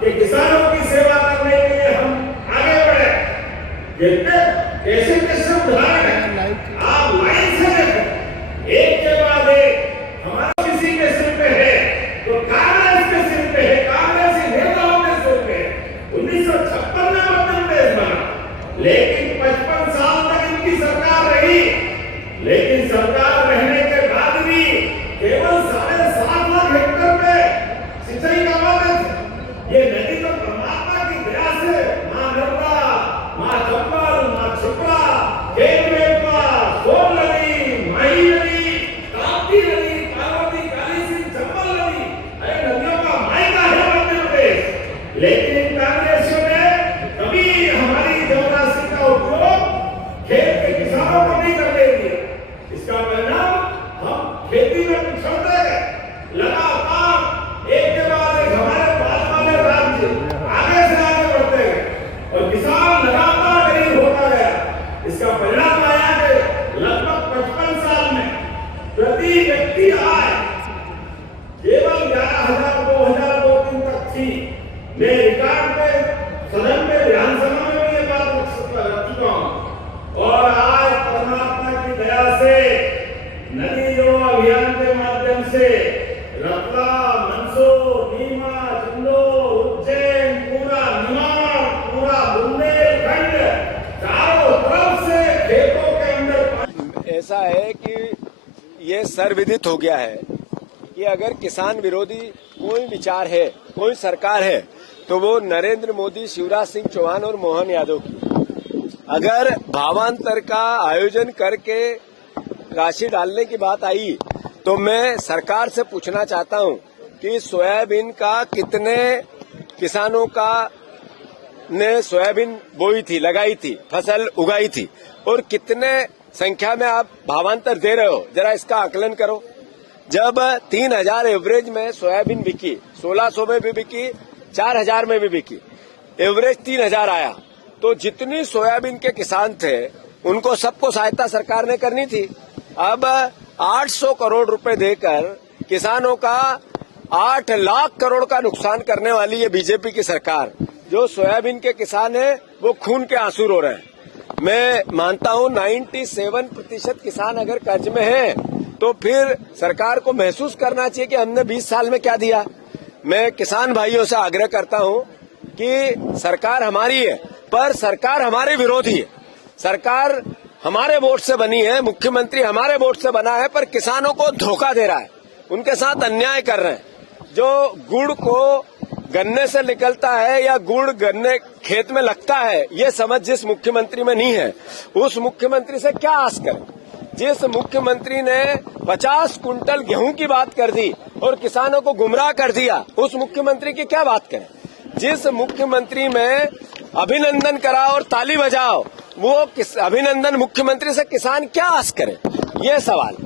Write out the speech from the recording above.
कि किसानों की सेवा करने के लिए हम आगे बढ़े। देखते कैसे कैसे उदाहरण है, आप लाइन से देखो, एक के बाद एक। हमारा किसी के सिर पे है तो कांग्रेस के सिर पे है, कांग्रेसी नेताओं के सिर पे है। 1956 में मध्य प्रदेश बना, लेकिन 55 साल तक इनकी सरकार रही। लेकिन सरकार रहने के बाद भी केवल 7.5 लाख हेक्टेयर पे सिंचाई करवाते थे। ये नदी तो परमात्मा की दया से मां नर्मदा, मां चंबल, मां क्षिप्रा, केनवेटवा, सोन नदी, माही नदी, ताप्ती नदी, पार्वती, काली सिंह, चंबल नदी, अरे नदियों का मायका है मध्य प्रदेश। लेकिन इन कांग्रेसियों ने कभी हमारी जलराशि का उपयोग खेत के किसानों को नहीं करने दिया। इसका परिणाम हम खेती में पिछड़ते गए। लगातार एक के बाद एक हमारे पास वाले राज्य आगे से आगे बढ़ते गए और किसान लगातार गरीब होता गया। इसका परिणाम आया कि लगभग 55 साल में प्रति व्यक्ति आय केवल 11,000, 2,000, 2,000 तक थी। मैं रिकॉर्ड पे सदन में विधानसभा में भी ये बात रख चुका हूं। और आज परमात्मा की दया से नदी जोड़ो अभियान के माध्यम से रतलाम, मंदसौर, नीमा, चंदौर, उज्जैन, पूरा निमाड़, पूरा बुंदेलखंड, चारों तरफ से खेतों के अंदर। ऐसा है कि ये सर्वविदित हो गया है कि अगर किसान विरोधी कोई विचार है, कोई सरकार है, तो वो नरेंद्र मोदी, शिवराज सिंह चौहान और मोहन यादव की। अगर भावांतर का आयोजन करके राशि डालने की बात आई तो मैं सरकार से पूछना चाहता हूं कि सोयाबीन का कितने किसानों का ने सोयाबीन बोई थी, लगाई थी, फसल उगाई थी, और कितने संख्या में आप भावांतर दे रहे हो, जरा इसका आकलन करो। जब 3,000 एवरेज में सोयाबीन बिकी, 1,600 में भी बिकी, 4,000 में भी बिकी, एवरेज 3,000 आया, तो जितनी सोयाबीन के किसान थे उनको सबको सहायता सरकार ने करनी थी। अब 800 करोड़ रुपए देकर किसानों का 8 लाख करोड़ का नुकसान करने वाली ये बीजेपी की सरकार, जो सोयाबीन के किसान हैं वो खून के आंसू रो रहे हैं। मैं मानता हूं 97% किसान अगर कर्ज में हैं तो फिर सरकार को महसूस करना चाहिए कि हमने 20 साल में क्या दिया। मैं किसान भाइयों से आग्रह करता हूं कि सरकार हमारी है, पर सरकार हमारे विरोधी है। सरकार हमारे वोट से बनी है, मुख्यमंत्री हमारे वोट से बना है, पर किसानों को धोखा दे रहा है, उनके साथ अन्याय कर रहे हैं। जो गुड़ को गन्ने से निकलता है या गुड़ गन्ने खेत में लगता है, ये समझ जिस मुख्यमंत्री में नहीं है, उस मुख्यमंत्री से क्या आस करें। जिस मुख्यमंत्री ने 50 कुंटल गेहूं की बात कर दी और किसानों को गुमराह कर दिया, उस मुख्यमंत्री की क्या बात करें। जिस मुख्यमंत्री में अभिनंदन कराओ और ताली बजाओ, वो अभिनंदन मुख्यमंत्री से किसान क्या आस करे, ये सवाल।